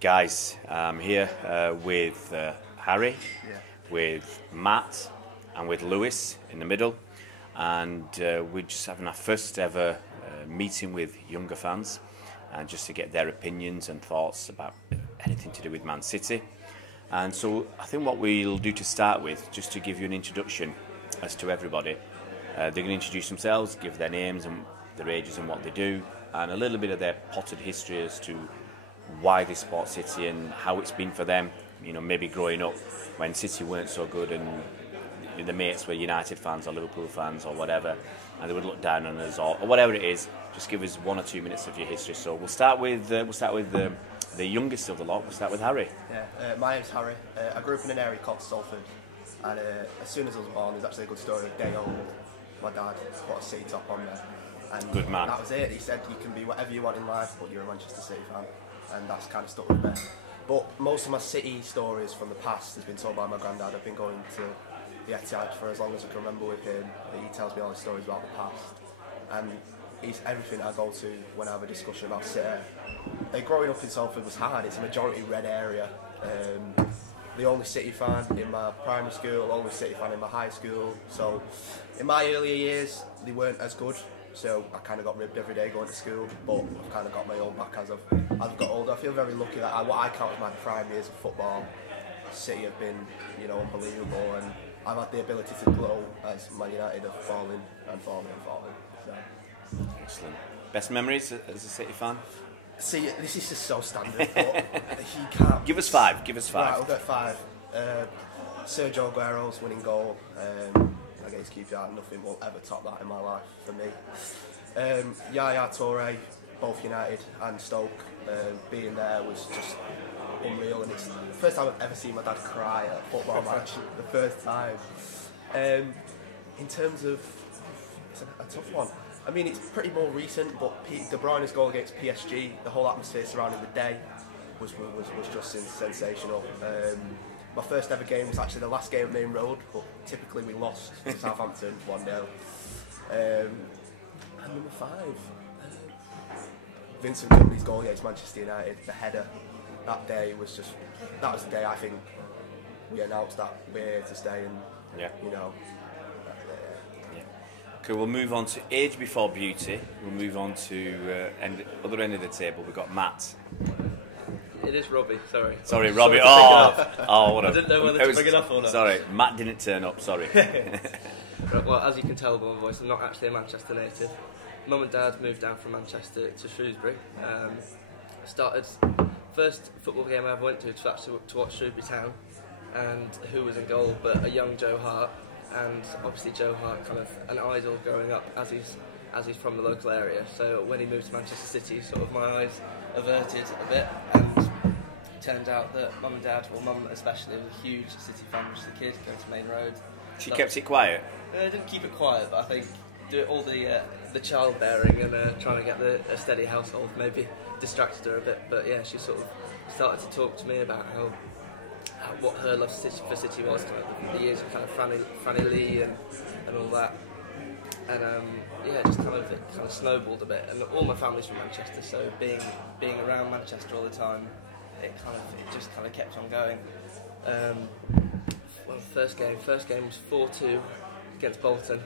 Guys, I'm here with Harry, with Matt, and with Lewis in the middle, and we're just having our first ever meeting with younger fans, and just to get their opinions and thoughts about anything to do with Man City. And so I think what we'll do to start with, just to give you an introduction as to everybody. They're going to introduce themselves, give their names and their ages and what they do, and a little bit of their potted history as to why they support City and how it's been for them, you know, maybe growing up when City weren't so good and the mates were United fans or Liverpool fans or whatever, and they would look down on us or whatever it is. Just give us 1 or 2 minutes of your history. So we'll start with the youngest of the lot. We'll start with Harry. Yeah, my name's Harry. I grew up in an area called Salford, and as soon as I was born, there's actually a good story. A day old, my dad put a City top on there, and Good man. that was it. He said you can be whatever you want in life, but you're a Manchester City fan. And that's kind of stuck with me. But most of my City stories from the past has been told by my granddad. I've been going to the Etihad for as long as I can remember with him. He tells me all the stories about the past, and he's everything I go to when I have a discussion about City. Growing up in Salford was hard. It's a majority red area. The only City fan in my primary school, only City fan in my high school. So in my earlier years, they weren't as good. So I kind of got ribbed every day going to school, but I've kind of got my own back as I've got older. I feel very lucky that what I count as my prime years of football, City have been, you know, unbelievable, and I've had the ability to glow as Man United have fallen and fallen and fallen. So. Excellent. Best memories as a City fan? See, this is just so standard, but he can't. Give us 5. Give us 5. Right, we'll get 5. Sergio Aguero's winning goal. Against QPR, nothing will ever top that in my life for me. Yaya Toure, both United and Stoke, being there was just unreal, and it's the first time I've ever seen my dad cry at a football match. The first time. In terms of, it's a tough one. I mean, it's pretty more recent, but De Bruyne's goal against PSG, the whole atmosphere surrounding the day was just sensational. My first ever game was actually the last game at Main Road, but typically we lost to Southampton 1-0. And number 5, Vincent Kompany's goal against Manchester United, the header. That day was that was the day I think we announced that we're here to stay, and you know. Okay, we'll move on to age before beauty. We'll move on to other end of the table. We've got Matt. It is Robbie, sorry. Sorry, Robbie. What I didn't know whether to bring it up or not. Sorry, Matt didn't turn up, sorry. Right, well, as you can tell by my voice, I'm not actually a Manchester native. Mum and Dad moved down from Manchester to Shrewsbury. Started, first football game I ever went to actually to watch Shrewsbury Town, and who was in goal but a young Joe Hart, and obviously Joe Hart kind of an idol growing up as he's from the local area. So when he moved to Manchester City, sort of my eyes averted a bit, and turned out that Mum and Dad, well Mum especially, was a huge City fan as a kid, going to Main Road. She kept it quiet? I didn't keep it quiet, but I think all the childbearing and trying to get a steady household maybe distracted her a bit. But yeah, she sort of started to talk to me about what her love for City was, kind of the years of kind of Franny Lee and all that. And yeah, just kind of snowballed a bit. And all my family's from Manchester, so being around Manchester all the time, it just kind of kept on going. Well, first game was 4-2 against Bolton,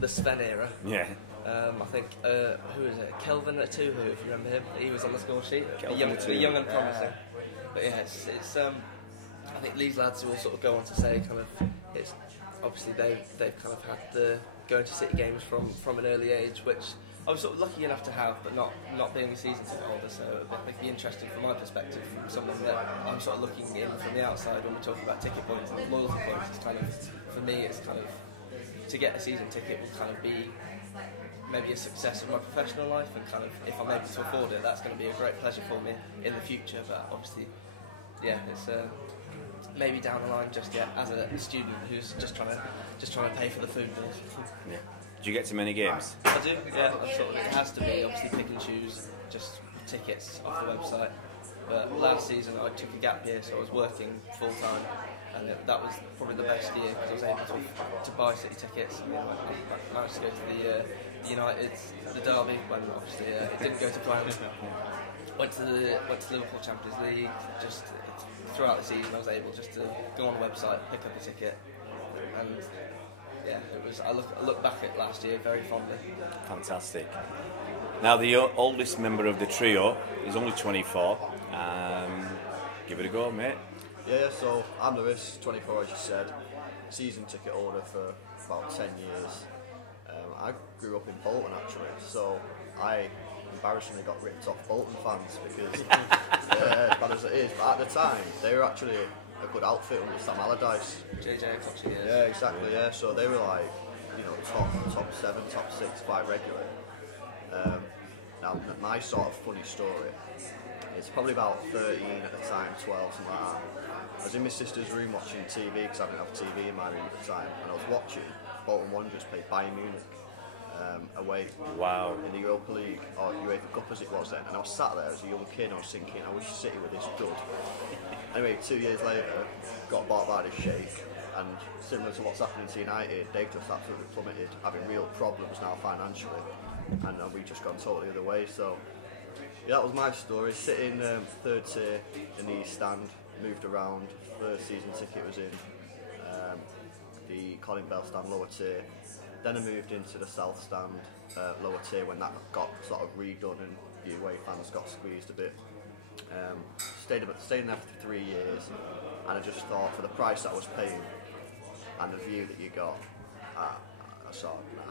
the Sven era. Yeah. I think who is it? Kelvin Atuhu, if you remember him. He was on the score sheet. The young and promising. But yeah, it's I think these lads will sort of go on to say kind of it's obviously they've kind of had the going to City games from an early age, which I was sort of lucky enough to have, but not being a season ticket holder, so it'd be interesting from my perspective, from someone that I'm sort of looking in from the outside when we're talking about ticket points and loyalty points. It's kind of, for me, it's kind of, to get a season ticket will kind of be maybe a success in my professional life, and kind of, if I'm able to afford it, that's going to be a great pleasure for me in the future. But obviously, yeah, it's maybe down the line just yet as a student who's just trying to pay for the food bills. Yeah. Do you get to many games? I do, yeah. It has to be, obviously, pick and choose just tickets off the website. But last season I took a gap year, so I was working full time, and that was probably the best year because I was able to buy City tickets. I managed to go to United, the derby, when obviously it didn't go to plan. Went to Liverpool Champions League. Just throughout the season, I was able just to go on the website, pick up a ticket, and yeah, it was. I look back at last year very fondly. Fantastic. Now, the oldest member of the trio is only 24. Give it a go, mate. Yeah, so I'm Lewis, 24 as you said, season ticket holder for about 10 years. I grew up in Bolton actually, so I embarrassingly got ripped off Bolton fans because, as bad as it is, but at the time they were actually a good outfit under Sam Allardyce. JJ a couple of years. Yeah, exactly, yeah, so they were like, top 7, top 6 quite regularly. Now, my sort of funny story, it's probably about 13 at the time, 12, something like that. I was in my sister's room watching TV because I didn't have TV in my room at the time, and I was watching Bolton Wanderers play Bayern Munich away in the Europa League, or UEFA Cup as it was then, and I was sat there as a young kid and I was thinking, I wish City were this good. Anyway, 2 years later, got bought by the Sheikh, and similar to what's happening to United, they've just absolutely plummeted, having real problems now financially, and we've just gone totally the other way. So yeah, that was my story. Sitting third tier in the East Stand, moved around. First season ticket was in the Colin Bell Stand, lower tier. Then I moved into the South Stand, lower tier, when that got sort of redone and the away fans got squeezed a bit. Stayed in there for 3 years, and I just thought, for the price that I was paying and the view that you got, I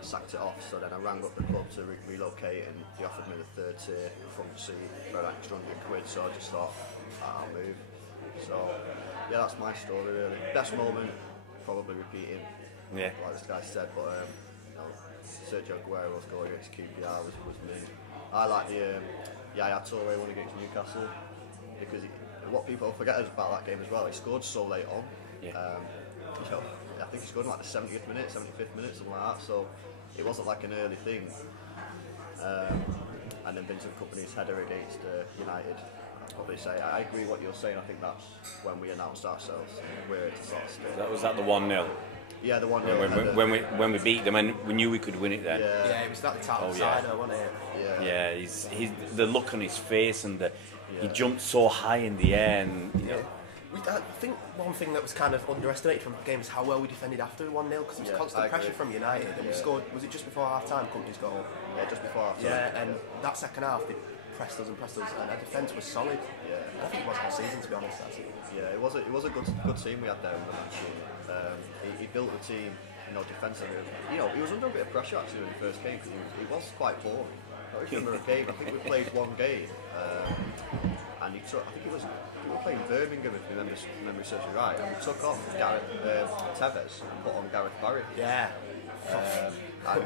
sacked it off. So then I rang up the club to relocate, and they offered me the third tier front seat for an extra £100. So I just thought, I'll move. So yeah, that's my story really. Best moment, probably repeating, like this guy said, but Sergio Aguero's goal against QPR was me. I like the Yaya Toure one against Newcastle, because what people forget about that game as well, he scored so late on. I think he scored in like the 70th minute, 75th minute, something like that, so it wasn't like an early thing. And then Vincent Kompany's header against United. Probably say, I agree with what you're saying. I think that's when we announced ourselves. We're to sort of stay. Was that the 1-0? Yeah, the 1-0. When we beat them, and we knew we could win it then. Yeah, it was that title decider, wasn't it? Yeah, he's the look on his face, and he jumped so high in the air, and I think one thing that was kind of underestimated from the game is how well we defended after 1-0, because it was constant pressure from United, and we scored. Was it just before half time? Kompany's goal. Yeah, just before half time. Yeah, and that second half they pressed us, and our defence was solid. Yeah. I think it was all season, to be honest. Yeah, it was a good team we had there in the Mancini. He built the team, defensively. He was under a bit of pressure actually when he first came, because he was quite poor. I remember a game. I think we played one game, and he took. I think we were playing Birmingham, if you remember serves you right, and we took off Tevez and put on Gareth Barry. Yeah. And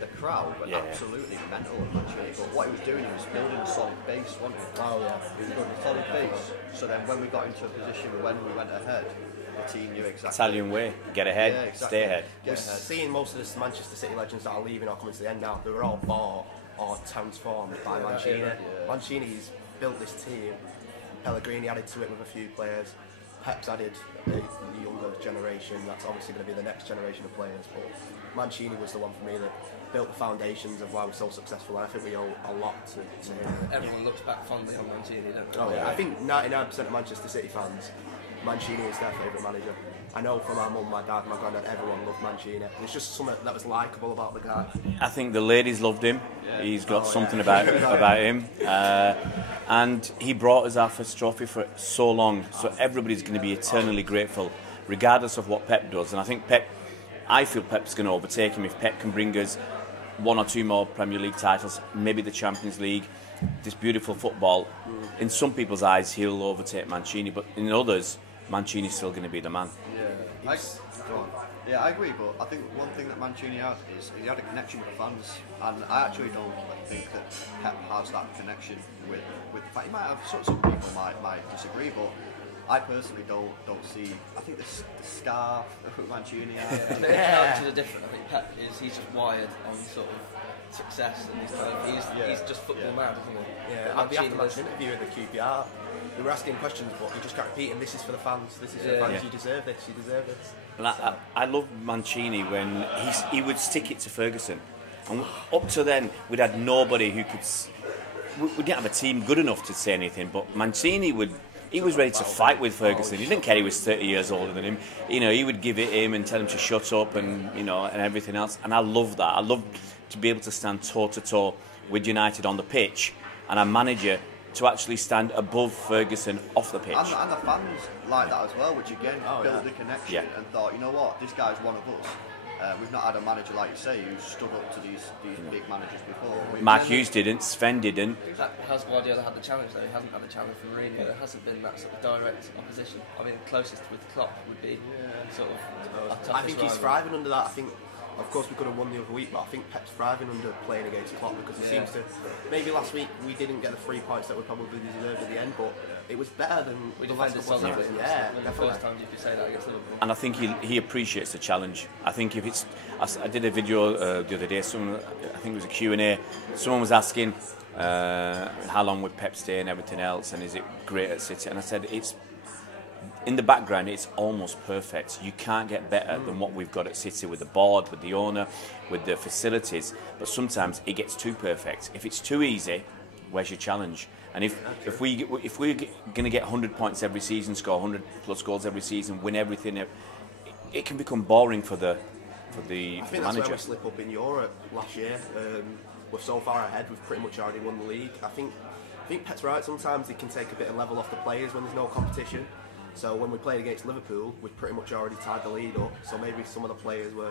the crowd were absolutely mental at Mancini, but what he was doing, he was building a solid base, wasn't he? Oh yeah. He was building a solid base, so then when we got into a position when we went ahead, the team knew exactly. Italian way, get ahead, stay ahead. We're seeing most of the Manchester City legends that are leaving or coming to the end now, they were all bought or transformed by Mancini. Mancini's built this team, Pellegrini added to it with a few players, Pep's added the younger generation, that's obviously going to be the next generation of players, but Mancini was the one for me that built the foundations of why we're so successful, and I think we owe a lot to him. Everyone looks back fondly on Mancini, don't they? Oh yeah, I think 99% of Manchester City fans, Mancini is their favourite manager. I know from my mum, my dad, my granddad, everyone loved Mancini. There's just something that was likeable about the guy. I think the ladies loved him. He's got something about him. And he brought us our first trophy for so long, so everybody's going to be eternally grateful, regardless of what Pep does. And I feel Pep's going to overtake him if Pep can bring us 1 or 2 more Premier League titles, maybe the Champions League, this beautiful football. In some people's eyes, he'll overtake Mancini, but in others, Mancini's still going to be the man. I agree, but I think one thing that Mancini had is he had a connection with the fans, and I actually don't think that Pep has that connection with the fans. He might have, some people might disagree, but I personally don't see. I think the scarf that Mancini has. The characters are different. I think Pep he's just wired on sort of success, and he's just football mad, isn't he? Yeah, at the after-match interview with the QPR, we were asking questions, but he just kept repeating, "This is for the fans. This is for the fans. You deserve this. You deserve this." And I love Mancini when he would stick it to Ferguson. And up to then, we'd had nobody who could. We didn't have a team good enough to say anything. But Mancini he was ready to fight with Ferguson. He didn't care he was 30 years older than him. You know, he would give it him and tell him to shut up and, you know, and everything else. And I love that. I love to be able to stand toe-to-toe with United on the pitch and our manager to actually stand above Ferguson off the pitch. And the fans like that as well, which again built the connection and thought, you know what, this guy's one of us. We've not had a manager, like you say, who's stood up to these big managers before. Mark Hughes didn't, Sven didn't. Has Guardiola had the challenge though? He hasn't had the challenge from Mourinho. There hasn't been that sort of direct opposition. I mean, the closest with Klopp would be sort of. I think he's thriving under that. I think, of course, we could have won the other week, but I think Pep's thriving under playing against Klopp because he seems to. Maybe last week we didn't get the 3 points that we probably deserved at the end, but it was better than the last couple of times. Yeah, the first time you could say that against Liverpool. And I think he appreciates the challenge. I think if it's, I did a video the other day. I think it was a Q&A. Someone was asking how long would Pep stay and everything else, and is it great at City? And I said it's. In the background, it's almost perfect. You can't get better than what we've got at City with the board, with the owner, with the facilities. But sometimes it gets too perfect. If it's too easy, where's your challenge? And if we're going to get 100 points every season, score 100 plus goals every season, win everything, it can become boring for the I think that's where we slip up in Europe last year. We're so far ahead, we've pretty much already won the league. I think Pep's right. Sometimes he can take a bit of level off the players when there's no competition. So when we played against Liverpool, we pretty much already tied the lead up. So maybe some of the players were.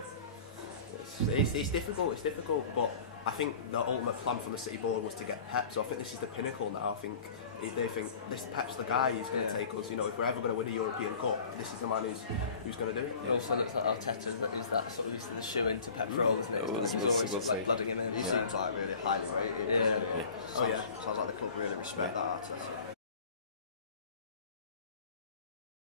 It's difficult. It's difficult. But I think the ultimate plan from the City board was to get Pep. So I think this is the pinnacle now. I think they think this Pep's the guy who's going to take us. You know, if we're ever going to win a European Cup, this is the man who's going to do it. It also looks like Arteta is that sort of the shoe into Pep's role, isn't it? He's always like blooding him in. He seems like really highly rated. Yeah. Sounds like the club really respect that Arteta.